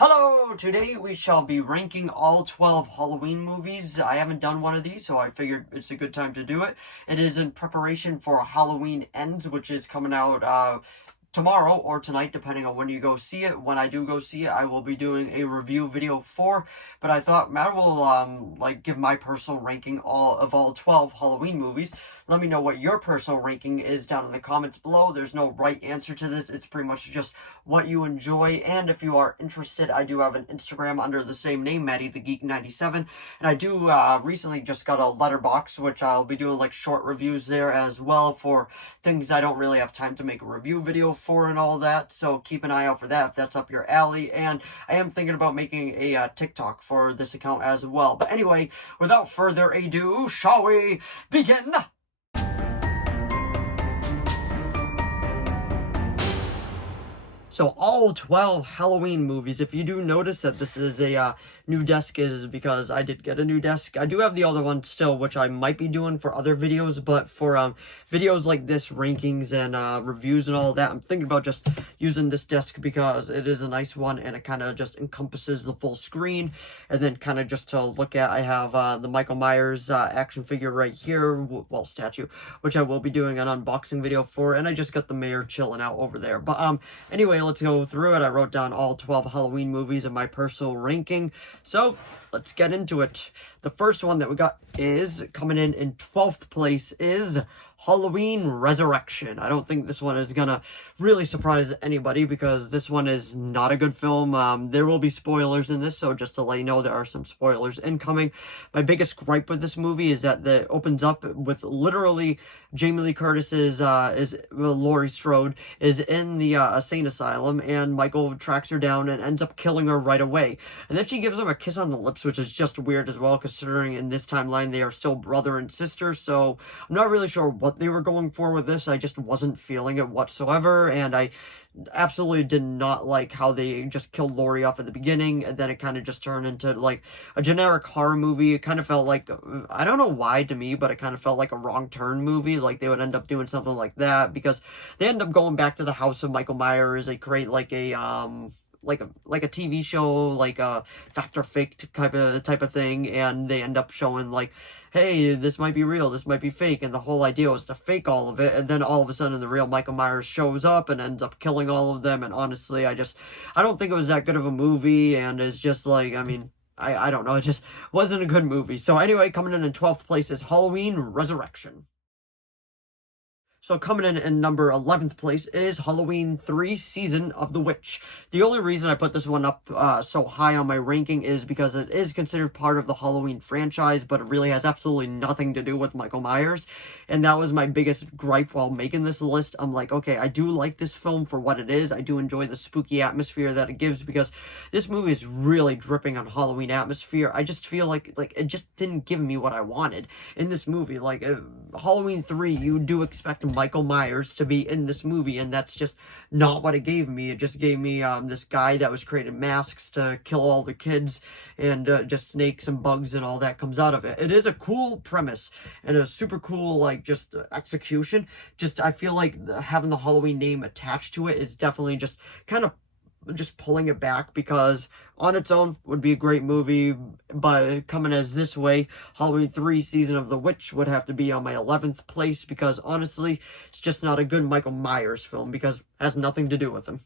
Hello! Today we shall be ranking all 12 Halloween movies. I haven't done one of these, so I figured it's a good time to do it. It is in preparation for Halloween Ends, which is coming out tomorrow or tonight, depending on when you go see it. When I do go see it, I will be doing a review video for, but I thought Matt will give my personal ranking of all 12 Halloween movies. Let me know what your personal ranking is down in the comments below. There's no right answer to this. It's pretty much just what you enjoy. And if you are interested, I do have an Instagram under the same name, MattyTheGeek97. And I do recently just got a letterbox, which I'll be doing like short reviews there as well for things I don't really have time to make a review video for and all that. So keep an eye out for that if that's up your alley. And I am thinking about making a TikTok for this account as well. But anyway, without further ado, shall we begin? So all 12 Halloween movies. If you do notice that this is a new desk, is because I did get a new desk. I do have the other one still, which I might be doing for other videos, but for videos like this, rankings and reviews and all that, I'm thinking about just using this desk because it is a nice one and it kind of just encompasses the full screen. And then kind of just to look at, I have the Michael Myers action figure right here, well, statue, which I will be doing an unboxing video for, and I just got the mayor chilling out over there. But anyway, let's go through it. I wrote down all 12 Halloween movies in my personal ranking. So let's get into it. The first one that we got is coming in 12th place is Halloween Resurrection. I don't think this one is gonna really surprise anybody because this one is not a good film. There will be spoilers in this, so just to let you know, there are some spoilers incoming. My biggest gripe with this movie is that it opens up with literally Jamie Lee Curtis's Laurie Strode is in the insane asylum, and Michael tracks her down and ends up killing her right away. And then she gives him a kiss on the lips, which is just weird as well, considering in this timeline they are still brother and sister. So I'm not really sure what they were going for with this. I just wasn't feeling it whatsoever, and I absolutely did not like how they just killed Laurie off at the beginning, and then it kind of just turned into like a generic horror movie. It kind of felt like, I don't know why to me, but it kind of felt like a Wrong Turn movie. Like they would end up doing something like that because they end up going back to the house of Michael Myers. They create like a TV show, like a fact or fake type of thing, and they end up showing like, hey, this might be real, this might be fake, and the whole idea was to fake all of it, and then all of a sudden the real Michael Myers shows up and ends up killing all of them. And honestly, I don't think it was that good of a movie, and it's just like, I mean, I don't know, it just wasn't a good movie. So anyway, coming in 12th place is Halloween Resurrection. So coming in number 11th place is Halloween 3 Season of the Witch. The only reason I put this one up so high on my ranking is because it is considered part of the Halloween franchise, but it really has absolutely nothing to do with Michael Myers. And that was my biggest gripe while making this list. I'm like, okay, I do like this film for what it is. I do enjoy the spooky atmosphere that it gives because this movie is really dripping on Halloween atmosphere. I just feel like it just didn't give me what I wanted in this movie. Like Halloween 3, you do expect Michael Myers to be in this movie, and that's just not what it gave me. It just gave me this guy that was creating masks to kill all the kids, and just snakes and bugs and all that comes out of it. It is a cool premise and a super cool like just execution. Just I feel like having the Halloween name attached to it is definitely just kind of just pulling it back, because on its own would be a great movie, but coming as this way, Halloween 3 Season of the Witch would have to be on my 11th place, because honestly, it's just not a good Michael Myers film because it has nothing to do with him.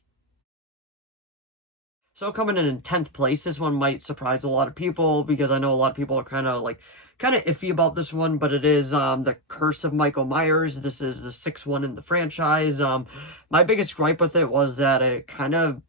So coming in 10th place, this one might surprise a lot of people because I know a lot of people are kind of iffy about this one, but it is The Curse of Michael Myers. This is the 6th one in the franchise. My biggest gripe with it was that it kind of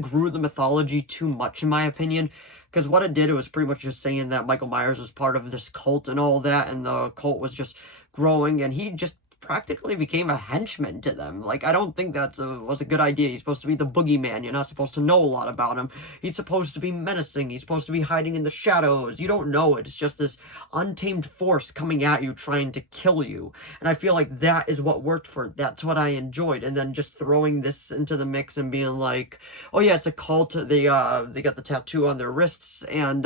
grew the mythology too much, in my opinion, because what it did, it was pretty much just saying that Michael Myers was part of this cult and all that, and the cult was just growing, and he just practically became a henchman to them. Like, I don't think that was a good idea. He's supposed to be the boogeyman. You're not supposed to know a lot about him. He's supposed to be menacing. He's supposed to be hiding in the shadows. You don't know it. It's just this untamed force coming at you, trying to kill you. And I feel like that is what worked for it. That's what I enjoyed. And then just throwing this into the mix and being like, oh yeah, it's a cult. They got the tattoo on their wrists, and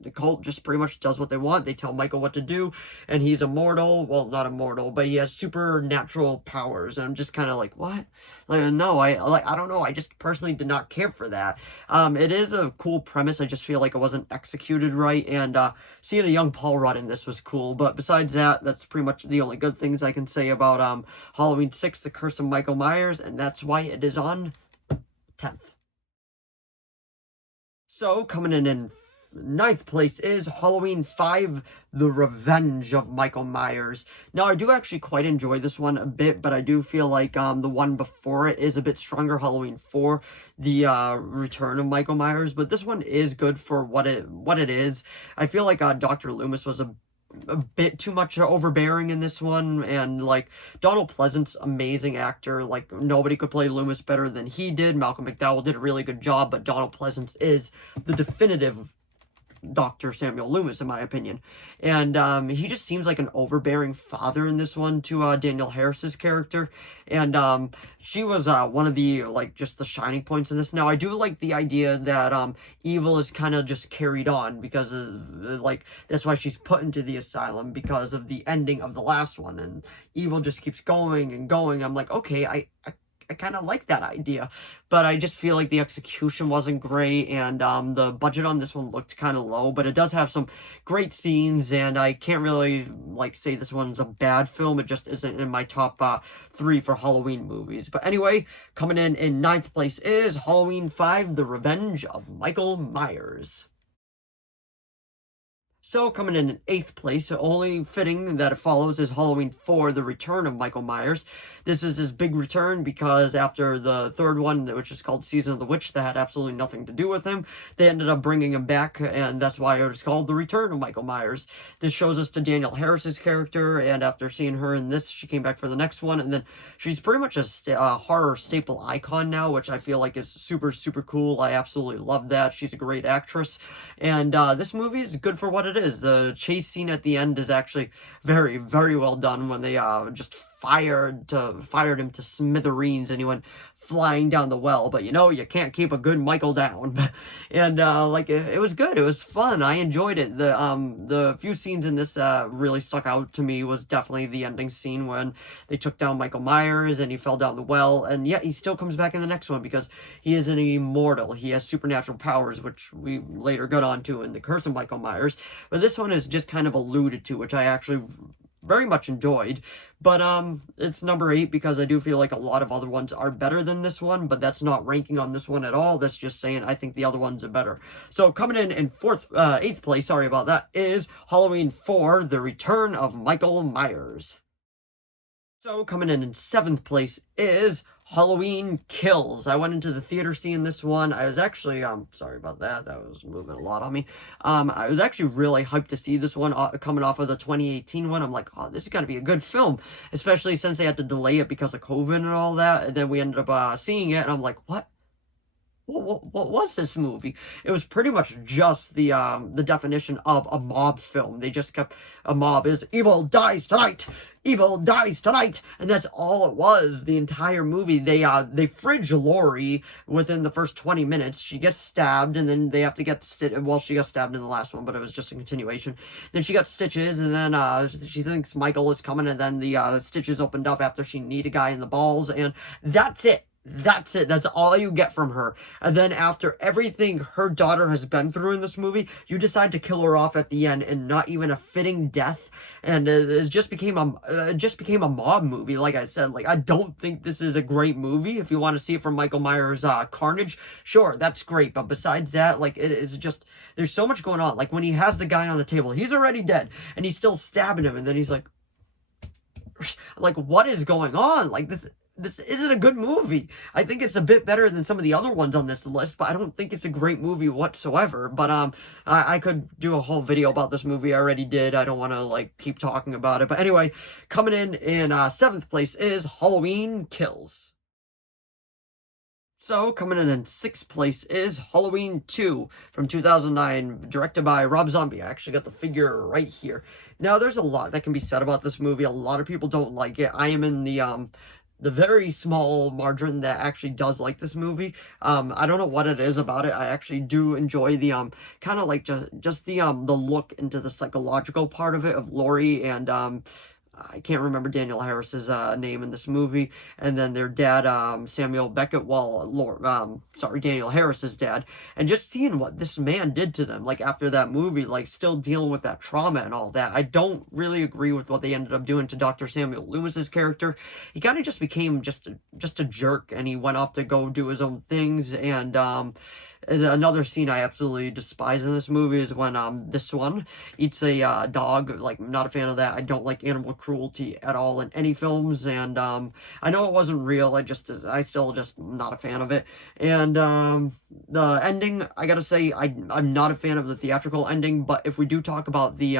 the cult just pretty much does what they want. They tell Michael what to do, and he's immortal. Well, not immortal, but he has supernatural powers, and I'm just kind of like, what? Like, no, I don't know. I just personally did not care for that. It is a cool premise. I just feel like it wasn't executed right, and seeing a young Paul Rudd in this was cool. But besides that, that's pretty much the only good things I can say about Halloween 6: The Curse of Michael Myers, and that's why it is on 10th. So, coming in ninth place is Halloween 5, The Revenge of Michael Myers. Now, I do actually quite enjoy this one a bit, but I do feel like the one before it is a bit stronger, Halloween 4, The Return of Michael Myers. But this one is good for what it is. I feel like Dr. Loomis was a bit too much overbearing in this one, and like Donald Pleasance, amazing actor, like nobody could play Loomis better than he did. Malcolm McDowell did a really good job, but Donald Pleasance is the definitive Dr. Samuel Loomis, in my opinion. And he just seems like an overbearing father in this one to Danielle Harris's character. And she was one of the, like, just the shining points in this. Now, I do like the idea that evil is kind of just carried on because, like, that's why she's put into the asylum, because of the ending of the last one. And evil just keeps going and going. I'm like, okay, I kind of like that idea, but I just feel like the execution wasn't great, and the budget on this one looked kind of low, but it does have some great scenes, and I can't really, like, say this one's a bad film. It just isn't in my top 3 for Halloween movies. But anyway, coming in ninth place is Halloween 5, The Revenge of Michael Myers. So, coming in eighth place, only fitting that it follows, is Halloween 4, The Return of Michael Myers. This is his big return because after the third one, which is called Season of the Witch, that had absolutely nothing to do with him, they ended up bringing him back, and that's why it was called The Return of Michael Myers. This shows us to Danielle Harris's character, and after seeing her in this, she came back for the next one, and then she's pretty much a horror staple icon now, which I feel like is super, super cool. I absolutely love that. She's a great actress, and this movie is good for what it is. The chase scene at the end is actually very, very well done when they just fired him to smithereens and he went flying down the well. But you know, you can't keep a good Michael down. And like it was good. It was fun. I enjoyed it. The few scenes in this that really stuck out to me was definitely the ending scene when they took down Michael Myers and he fell down the well, and yet he still comes back in the next one because he is an immortal. He has supernatural powers, which we later got onto in The Curse of Michael Myers. But this one is just kind of alluded to, which I actually very much enjoyed. But it's number 8 because I do feel like a lot of other ones are better than this one, but that's not ranking on this one at all. That's just saying I think the other ones are better. So coming in 8th place, sorry about that, is Halloween 4, The Return of Michael Myers. So coming in 7th place is Halloween Kills. I went into the theater seeing this one. I was actually, sorry about that. That was moving a lot on me. I was actually really hyped to see this one coming off of the 2018 one. I'm like, oh, this is going to be a good film, especially since they had to delay it because of COVID and all that. And then we ended up seeing it, and I'm like, what was this movie? It was pretty much just the definition of a mob film. They just kept, a mob is evil dies tonight, evil dies tonight, and that's all it was. The entire movie, they fridge Laurie within the first 20 minutes. She gets stabbed, and then they have to get well, she got stabbed in the last one, but it was just a continuation. Then she got stitches, and then she thinks Michael is coming, and then the stitches opened up after she kneed a guy in the balls, and that's it. That's it. That's all you get from her. And then after everything her daughter has been through in this movie, you decide to kill her off at the end, and not even a fitting death. And it just became a mob movie. Like I said, like I don't think this is a great movie. If you want to see it from Michael Myers' Carnage, sure, that's great. But besides that, like it is just, there's so much going on. Like when he has the guy on the table, he's already dead, and he's still stabbing him, and then he's like, what is going on? Like this isn't a good movie. I think it's a bit better than some of the other ones on this list, but I don't think it's a great movie whatsoever. But I could do a whole video about this movie. I already did. I don't want to like keep talking about it. But anyway, coming in 7th place is Halloween Kills. So, coming in 6th place is Halloween 2 from 2009, directed by Rob Zombie. I actually got the figure right here. Now, there's a lot that can be said about this movie. A lot of people don't like it. I am in the very small margin that actually does like this movie. I don't know what it is about it. I actually do enjoy the kind of like just the look into the psychological part of it of Laurie, and I can't remember Daniel Harris's name in this movie, and then their dad, Samuel Beckett, Daniel Harris's dad, and just seeing what this man did to them, like after that movie, like still dealing with that trauma and all that. I don't really agree with what they ended up doing to Dr. Samuel Loomis's character. He kind of just became just a jerk, and he went off to go do his own things. And another scene I absolutely despise in this movie is when this one eats a dog. Like, I'm not a fan of that. I don't like animal cruelty at all in any films, and I know it wasn't real. I still just not a fan of it. And the ending, I gotta say, I'm not a fan of the theatrical ending, but if we do talk about the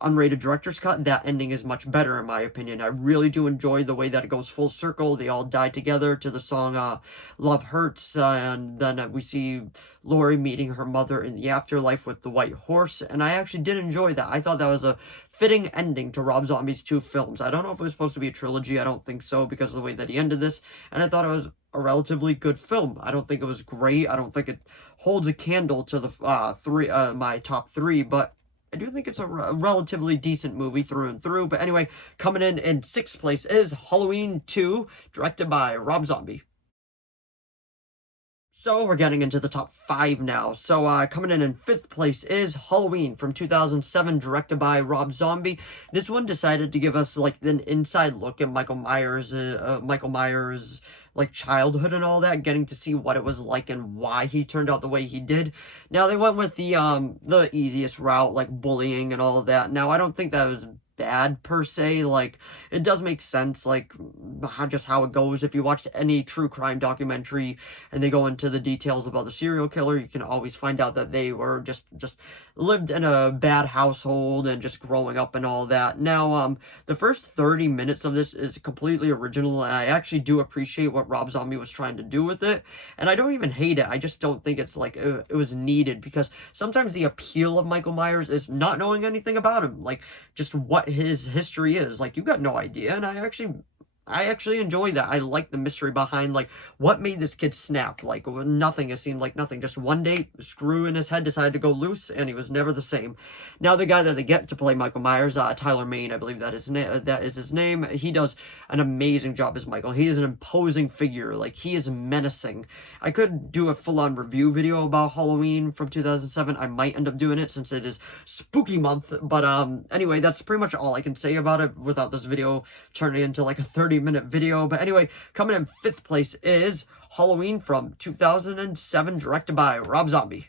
unrated director's cut, that ending is much better in my opinion. I really do enjoy the way that it goes full circle. They all die together to the song Love Hurts, and then we see Laurie meeting her mother in the afterlife with the white horse, and I actually did enjoy that. I thought that was a fitting ending to Rob Zombie's 2 films. I don't know if it was supposed to be a trilogy. I don't think so, because of the way that he ended this, and I thought it was a relatively good film. I don't think it was great. I don't think it holds a candle to the my top 3, but I do think it's a relatively decent movie through and through. But anyway, coming in 6th place is Halloween 2, directed by Rob Zombie. So we're getting into the top 5 now. So coming in 5th place is Halloween from 2007, directed by Rob Zombie. This one decided to give us like an inside look at Michael Myers' like childhood and all that, getting to see what it was like and why he turned out the way he did. Now they went with the easiest route, like bullying and all of that. Now I don't think that was bad per se. Like, it does make sense, like how it goes. If you watch any true crime documentary and they go into the details about the serial killer, you can always find out that they were just lived in a bad household and just growing up and all that. Now the first 30 minutes of this is completely original, and I actually do appreciate what Rob Zombie was trying to do with it, and I don't even hate it. I just don't think it's like it was needed, because sometimes the appeal of Michael Myers is not knowing anything about him, like just what his history is. Like, you got no idea, and I actually enjoy that. I like the mystery behind, like, what made this kid snap. Like, nothing. It seemed like nothing. Just one day, screw in his head decided to go loose, and he was never the same. Now, the guy that they get to play Michael Myers, Tyler Mane, I believe that is his name. He does an amazing job as Michael. He is an imposing figure. Like, he is menacing. I could do a full-on review video about Halloween from 2007. I might end up doing it since it is spooky month. But anyway, that's pretty much all I can say about it without this video turning into like a 30-minute video. But anyway, coming in 5th place is Halloween from 2007, directed by Rob Zombie.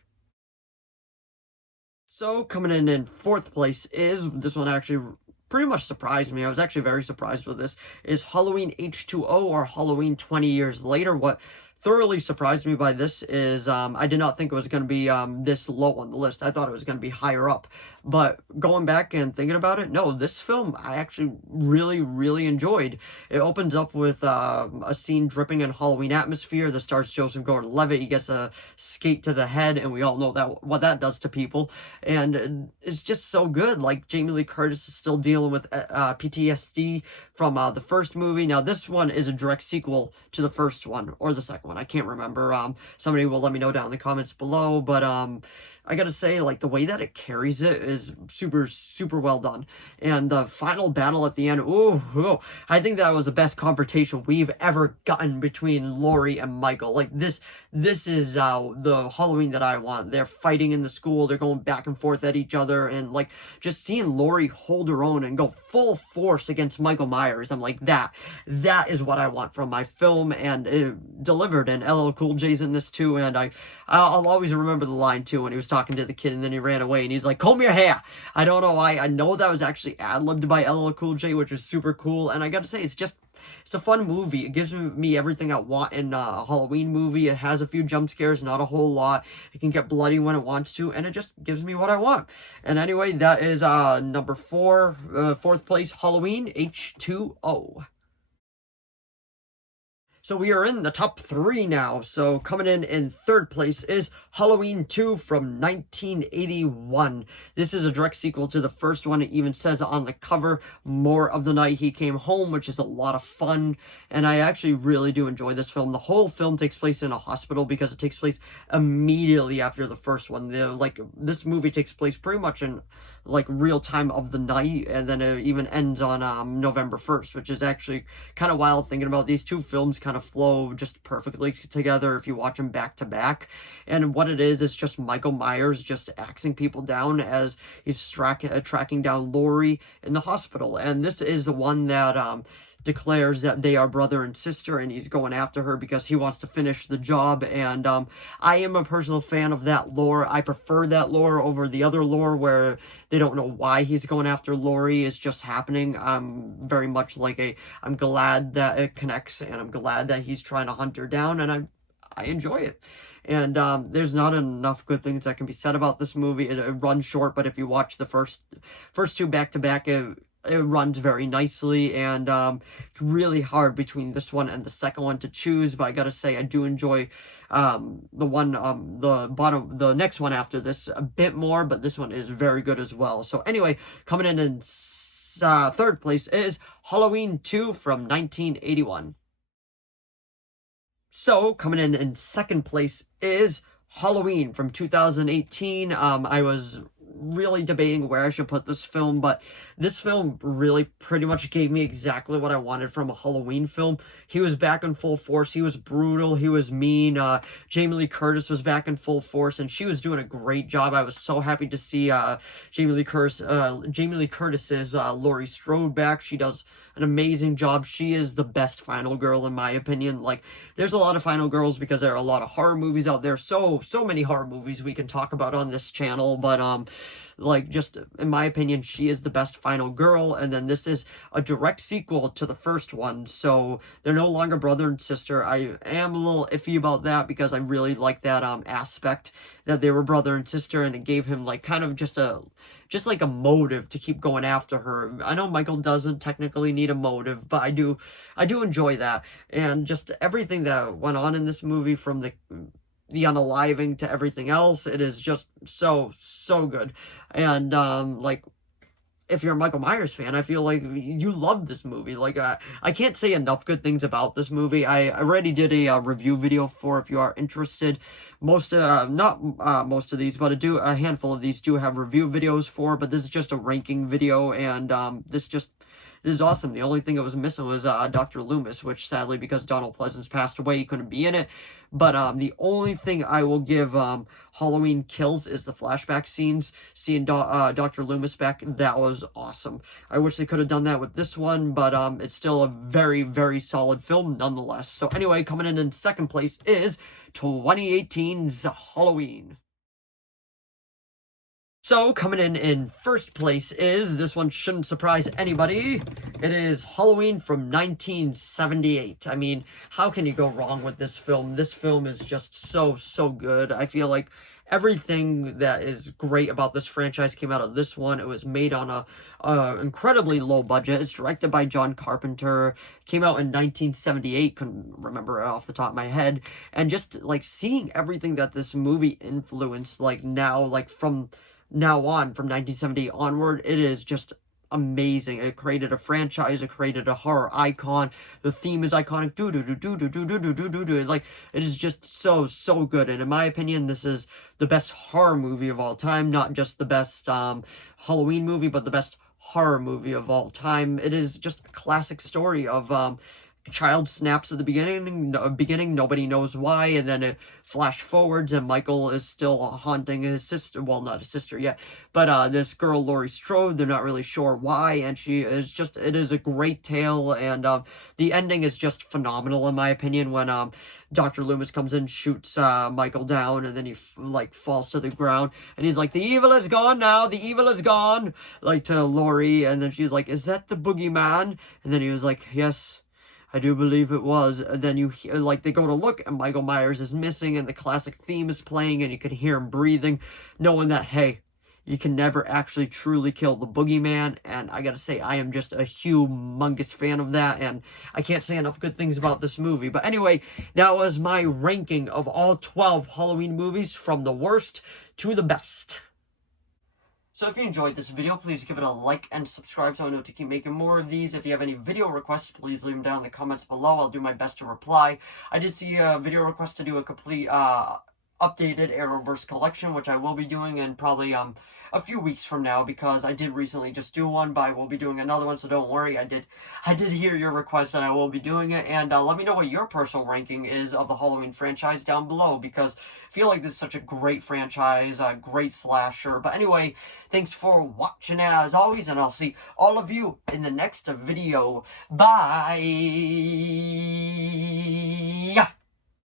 So coming in 4th place is, this one actually pretty much surprised me. I was actually very surprised with this, is Halloween H2O, or Halloween 20 Years Later. What thoroughly surprised me by this is I did not think it was going to be this low on the list. I thought it was going to be higher up. But going back and thinking about it, no, this film I actually really enjoyed. It opens up with a scene dripping in Halloween atmosphere that stars Joseph Gordon-Levitt. He gets a skate to the head, and we all know that what that does to people. And it's just so good. Like, Jamie Lee Curtis is still dealing with PTSD from the first movie. Now, this one is a direct sequel to the first one, or the second one. I can't remember. Somebody will let me know down in the comments below. But I gotta say, like, the way that it carries it is super well done. And the final battle at the end, ooh, I think that was the best confrontation we've ever gotten between Laurie and Michael. Like, this is the Halloween that I want. They're fighting in the school, they're going back and forth at each other, and like, just seeing Laurie hold her own and go full force against Michael Myers, I'm like, that is what I want from my film, and it delivered. And LL Cool J's in this too, and I'll always remember the line too, when he was talking to the kid and then he ran away and he's like, comb your hair. I don't know why. I know that was actually ad-libbed by LL Cool J, which is super cool. And I gotta say, it's a fun movie. It gives me everything I want in a Halloween movie. It has a few jump scares, not a whole lot. It can get bloody when it wants to, and it just gives me what I want. And anyway, that is number 4, 4th place, Halloween H2O. So we are in the top 3 now. So coming in 3rd place is Halloween 2 from 1981. This is a direct sequel to the first one. It even says on the cover, more of the night he came home, which is a lot of fun. And I actually really do enjoy this film. The whole film takes place in a hospital because it takes place immediately after the first one. This movie takes place pretty much in like real time of the night, and then it even ends on November 1st, which is actually kind of wild thinking about. These two films kind of flow just perfectly together if you watch them back to back. And what it is just Michael Myers just axing people down as he's tracking down Laurie in the hospital. And this is the one that declares that they are brother and sister, and he's going after her because he wants to finish the job. And I am a personal fan of that lore. I prefer that lore over the other lore where they don't know why he's going after Laurie. It's just happening. I'm very much like I'm glad that it connects, and I'm glad that he's trying to hunt her down, and I enjoy it. And there's not enough good things that can be said about this movie. It runs short, but if you watch the first two back to back, it runs very nicely. And it's really hard between this one and the second one to choose, but I gotta say I do enjoy the next one after this a bit more, but this one is very good as well. So anyway, coming in third place is Halloween 2 from 1981. So, coming in second place is Halloween from 2018. I was really debating where I should put this film, but this film really pretty much gave me exactly what I wanted from a Halloween film. He was back in full force. He was brutal. He was mean. Jamie Lee Curtis was back in full force, and she was doing a great job. I was so happy to see Jamie Lee Curtis's Laurie Strode back. She does an amazing job. She is the best final girl in my opinion. Like, there's a lot of final girls because there are a lot of horror movies out there. So many horror movies we can talk about on this channel, but like, just in my opinion, she is the best final girl. And then this is a direct sequel to the first one, so they're no longer brother and sister. I am a little iffy about that because I really like that aspect that they were brother and sister, and it gave him like kind of just like a motive to keep going after her. I know Michael doesn't technically need a motive, but I do enjoy that. And just everything that went on in this movie, from the unaliving to everything else, it is just so good. And like, if you're a Michael Myers fan, I feel like you love this movie. Like, I can't say enough good things about this movie. I already did a review video for, if you are interested. Not most of these, but a handful of these do have review videos for, but this is just a ranking video, and this is awesome. The only thing that was missing was Dr. Loomis, which sadly, because Donald Pleasence passed away, he couldn't be in it. But the only thing I will give Halloween Kills is the flashback scenes. Seeing Dr. Loomis back, that was awesome. I wish they could have done that with this one, but it's still a very, very solid film nonetheless. So anyway, coming in second place is 2018's Halloween. So, coming in first place is, this one shouldn't surprise anybody, it is Halloween from 1978. I mean, how can you go wrong with this film? This film is just so good. I feel like everything that is great about this franchise came out of this one. It was made on a incredibly low budget. It's directed by John Carpenter. Came out in 1978. Couldn't remember it off the top of my head. And just, like, seeing everything that this movie influenced, like, now, like, from 1970 onward, it is just amazing. It created a franchise, it created a horror icon. The theme is iconic. Like, it is just so good. And in my opinion, this is the best horror movie of all time. Not just the best Halloween movie, but the best horror movie of all time. It is just a classic story of child snaps at the beginning, nobody knows why, and then it flash forwards and Michael is still haunting his sister, well, not his sister yet, but this girl Laurie Strode. They're not really sure why, and she is just, it is a great tale. And the ending is just phenomenal in my opinion, when Dr. Loomis comes in, shoots Michael down, and then he like falls to the ground, and he's like, "The evil is gone now, the evil is gone," like to Laurie, and then she's like, "Is that the boogeyman?" And then he was like, "Yes, I do believe it was." And then you hear, like, they go to look, and Michael Myers is missing, and the classic theme is playing, and you can hear him breathing, knowing that, hey, you can never actually truly kill the boogeyman. And I gotta say, I am just a humongous fan of that, and I can't say enough good things about this movie. But anyway, that was my ranking of all 12 Halloween movies, from the worst to the best. So if you enjoyed this video, please give it a like and subscribe so I know to keep making more of these. If you have any video requests, please leave them down in the comments below. I'll do my best to reply. I did see a video request to do a complete updated Arrowverse collection, which I will be doing in probably a few weeks from now, because I did recently just do one, but I will be doing another one, so don't worry. I did hear your request, and I will be doing it. And let me know what your personal ranking is of the Halloween franchise down below, because I feel like this is such a great franchise, a great slasher. But anyway, thanks for watching as always, and I'll see all of you in the next video. Bye.